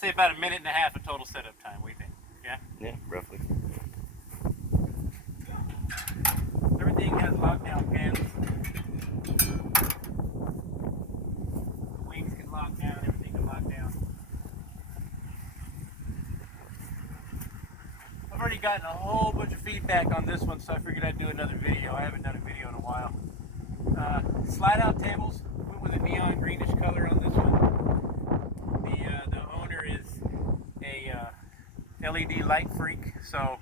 say about 1.5 minutes of total setup time, we think. Yeah? Yeah, roughly. Everything has lockdown pins. The wings can lock down, everything can lock down. I've already gotten a whole bunch of feedback on this one, so I figured I'd do another video. I haven't done a video in a while. Slide out tables, went with a neon greenish color on this one. The owner is a LED light freak, so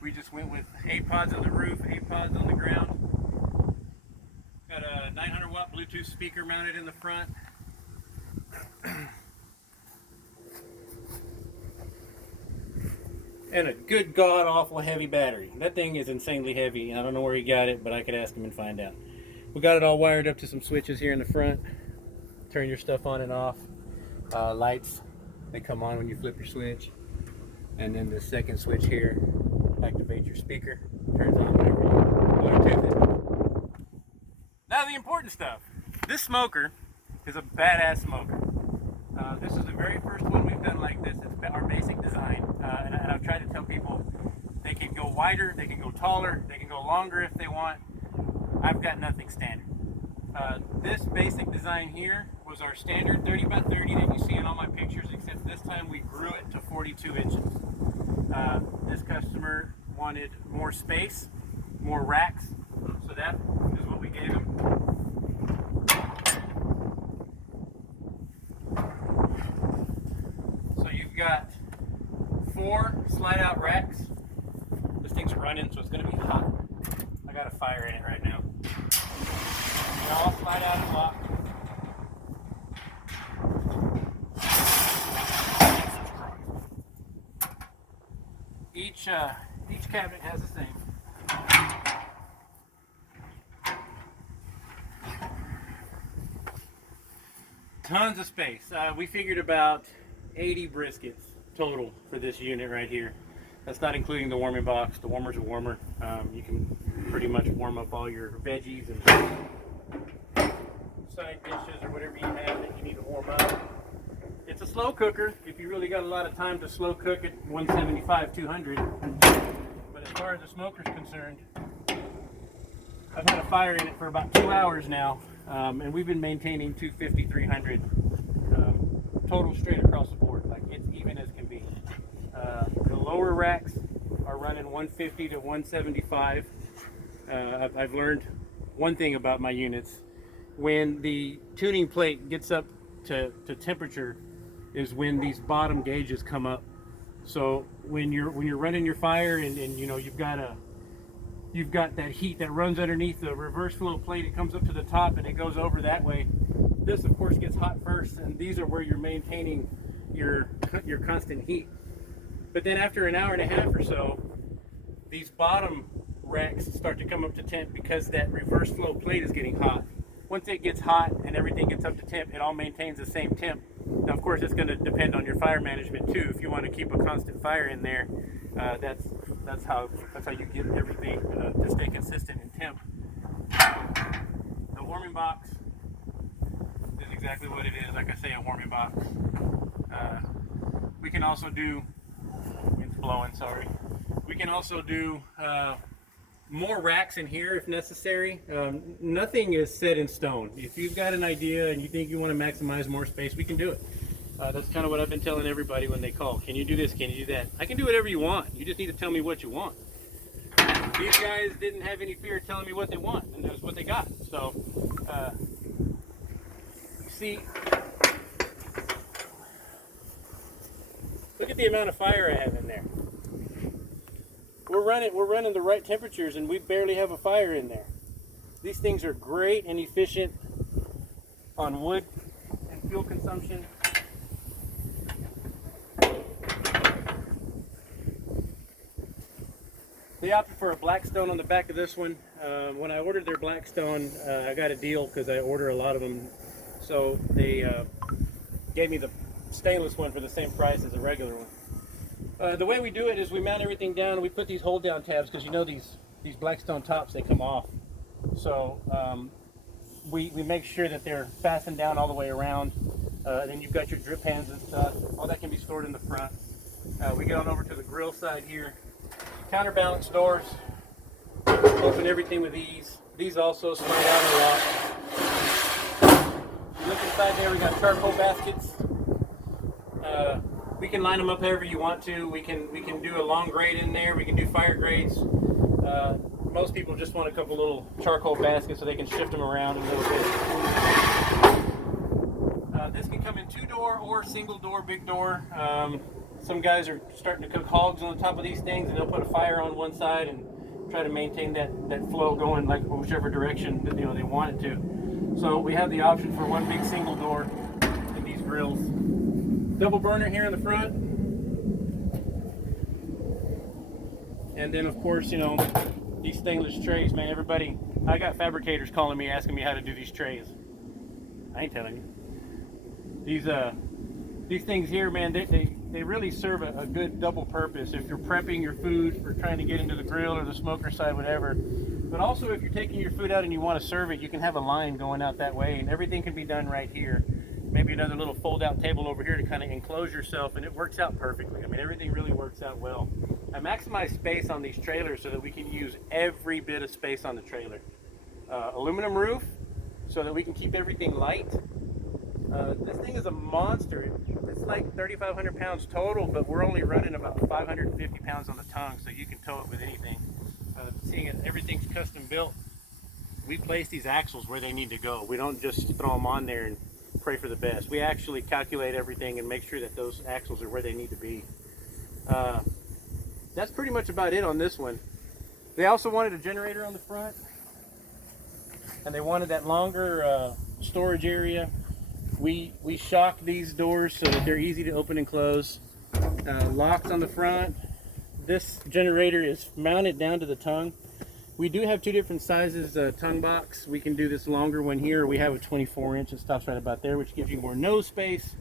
we just went with 8 pods on the roof, 8 pods on the ground. Got a 900 watt Bluetooth speaker mounted in the front. And a good god awful heavy battery. That thing is insanely heavy. I don't know where he got it, but I could ask him and find out. We got it all wired up to some switches here in the front. Turn your stuff on and off. Lights, they come on when you flip your switch. And then the second switch here activates your speaker. Turns on whenever you Bluetooth it. Now the important stuff. This smoker is a badass smoker. This is the very first one we've done like this. It's our basic design. And I've tried to tell people they can go wider, they can go taller, they can go longer if they want. I've got nothing standard. This basic design here was our standard 30 by 30 that you see in all my pictures, except this time we grew it to 42 inches. This customer wanted more space, more racks, so that is what we gave him. So you've got 4 slide out racks. This thing's running, so it's going to be hot. I got a fire in it right now. They all slide out and lock. Each cabinet has the same. Tons of space. We figured about 80 briskets total for this unit right here. That's not including the warming box. The warmer's a warmer. You can pretty much warm up all your veggies and side dishes or whatever you have that you need to warm up. It's a slow cooker if you really got a lot of time to slow cook at 175, 200. But as far as the smoker's concerned, I've had a fire in it for about 2 hours now, and we've been maintaining 250, 300 total straight across the board. Like it's even as can be. The lower racks are running 150 to 175. I've learned one thing about my units. When the tuning plate gets up to temperature is when these bottom gauges come up. So when you're running your fire and you know you've got that heat that runs underneath the reverse flow plate, it comes up to the top and it goes over that way. This of course gets hot first, and these are where you're maintaining your constant heat. But then after an hour and a half or so, these bottom racks start to come up to temp because that reverse flow plate is getting hot. Once it gets hot and everything gets up to temp, it all maintains the same temp. Now, of course, it's going to depend on your fire management too. If you want to keep a constant fire in there, that's how you get everything to stay consistent in temp. The warming box is exactly what it is. Like I say, a warming box. We can also do. It's blowing. Sorry. We can also do. More racks in here if necessary. Nothing is set in stone. If you've got an idea and you think you want to maximize more space, we can do it. That's kind of what I've been telling everybody when they call. Can you do this? Can you do that? I can do whatever you want. You just need to tell me what you want. These guys didn't have any fear of telling me what they want, and that's what they got. So, you see, look at the amount of fire I have in there. We're running the right temperatures and we barely have a fire in there. These things are great and efficient on wood and fuel consumption. They opted for a Blackstone on the back of this one. When I ordered their Blackstone, I got a deal because I order a lot of them. So they gave me the stainless one for the same price as a regular one. The way we do it is we mount everything down and we put these hold down tabs because you know these Blackstone tops, they come off. So we make sure that they're fastened down all the way around. Then you've got your drip pans and stuff. All that can be stored in the front. We get on over to the grill side here. Counterbalance doors. Open everything with these. These also slide out a lot. You look inside there, we got charcoal baskets. We can line them up however you want to. We can do a long grate in there. We can do fire grates. Most people just want a couple little charcoal baskets so they can shift them around a little bit. This can come in 2-door or single-door, big door. Some guys are starting to cook hogs on the top of these things, and they'll put a fire on one side and try to maintain that flow going like whichever direction that, they want it to. So we have the option for one big single door in these grills. Double burner here in the front. And then of course, these stainless trays, man, everybody, I got fabricators calling me asking me how to do these trays. I ain't telling you. These things here, man, they really serve a good double purpose if you're prepping your food for trying to get into the grill or the smoker side, whatever. But also if you're taking your food out and you want to serve it, you can have a line going out that way, and everything can be done right here. Maybe another little fold-out table over here to kind of enclose yourself, and it works out perfectly. I mean, everything really works out well. I maximize space on these trailers so that we can use every bit of space on the trailer. Aluminum roof so that we can keep everything light. This thing is a monster. It's like 3,500 pounds total, but we're only running about 550 pounds on the tongue, so you can tow it with anything. Seeing it, everything's custom built. We place these axles where they need to go. We don't just throw them on there and pray for the best. We actually calculate everything and make sure that those axles are where they need to be. That's pretty much about it on this one. They also wanted a generator on the front, and they wanted that longer storage area. We shock these doors so that they're easy to open and close. Locks on the front. This generator is mounted down to the tongue. We do have two different sizes tongue box. We can do this longer one here. We have a 24-inch. It stops right about there, which gives you more nose space.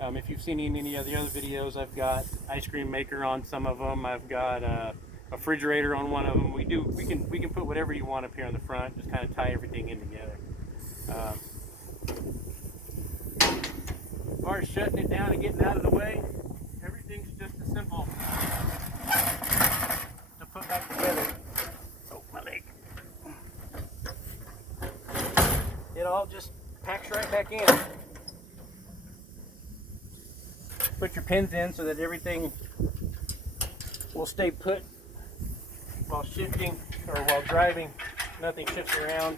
If you've seen any of the other videos, I've got ice cream maker on some of them. I've got a refrigerator on one of them. We can put whatever you want up here on the front. Just kind of tie everything in together. As far as shutting it down and getting out of the way, everything's just as simple to put back together. Oh, my leg. It all just packs right back in. Put your pins in so that everything will stay put while shifting or while driving. Nothing shifts around.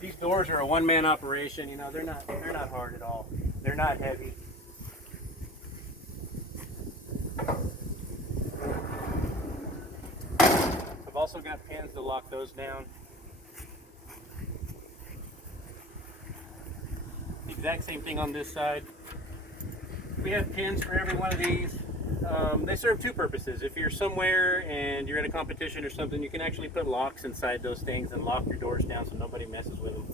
These doors are a one-man operation. They're not hard at all. They're not heavy. I've also got pins to lock those down. The exact same thing on this side. We have pins for every one of these. They serve two purposes. If you're somewhere and you're at a competition or something, you can actually put locks inside those things and lock your doors down so nobody messes with them.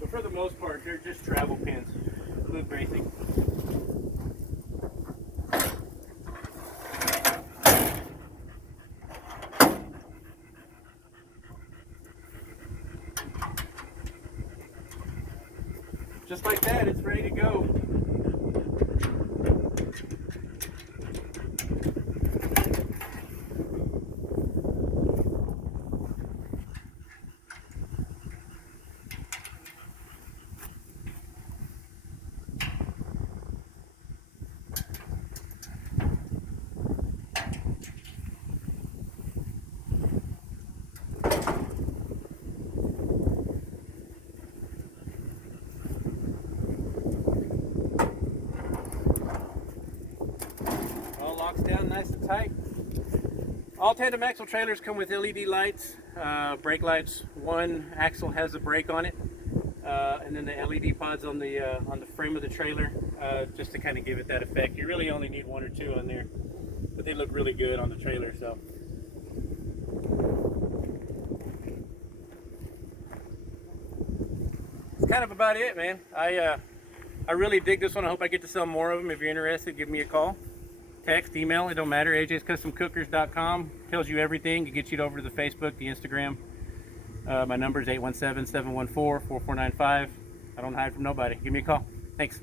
So for the most part, they're just travel pins. Look basic. Just like that, it's ready to go. Locks down nice and tight. All tandem axle trailers come with LED lights, brake lights. One axle has a brake on it, and then the LED pods on the frame of the trailer, just to kind of give it that effect. You really only need one or two on there, but they look really good on the trailer. So it's kind of about it, man. I really dig this one. I hope I get to sell more of them. If you're interested, give me a call. text, email, it don't matter. ajscustomcookers.com tells you everything. It gets you over to the Facebook, the Instagram. My number is 817-714-4495. I don't hide from nobody. Give me a call. Thanks.